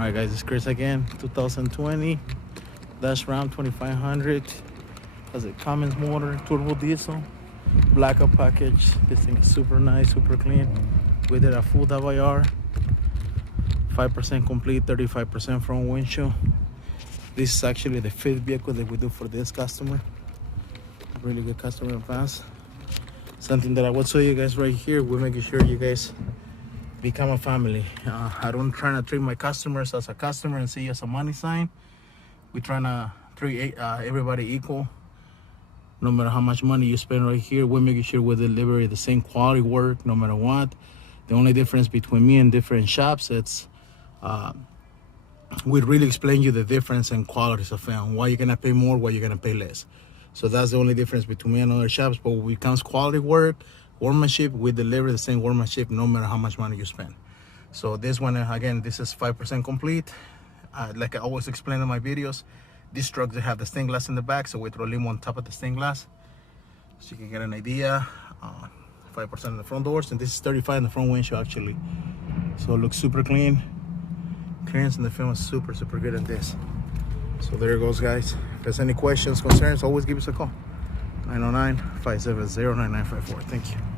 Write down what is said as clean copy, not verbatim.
Alright guys, it's Chris again. 2020 Dash Ram 2500. Has a Cummins motor, turbo diesel, blackout package. This thing is super nice, super clean. We did a full WIR, 5% complete, 35% front windshield. This is actually the 5th vehicle that we do for this customer. Really good customer advance. Something that I will show you guys right here. We're making sure you guys become a family. I don't try to treat my customers as a customer and see as a money sign. We trying to treat everybody equal. No matter how much money you spend right here, we're making sure we deliver the same quality work no matter what. The only difference between me and different shops, it's we really explain you the difference in qualities of film. Why you're gonna pay more, why you're gonna pay less. So that's the only difference between me and other shops. But when it comes quality work, workmanship, we deliver the same workmanship no matter how much money you spend. So this one, again, this is 5% complete. Like I always explain in my videos, these trucks, they have the stained glass in the back, so we throw limo on top of the stained glass, so you can get an idea. 5% in the front doors, and this is 35 in the front windshield actually. So it looks super clean. Clearance in the film is super good in this. So there it goes, guys. If there's any questions, concerns, always give us a call. 909-570-9954. Thank you.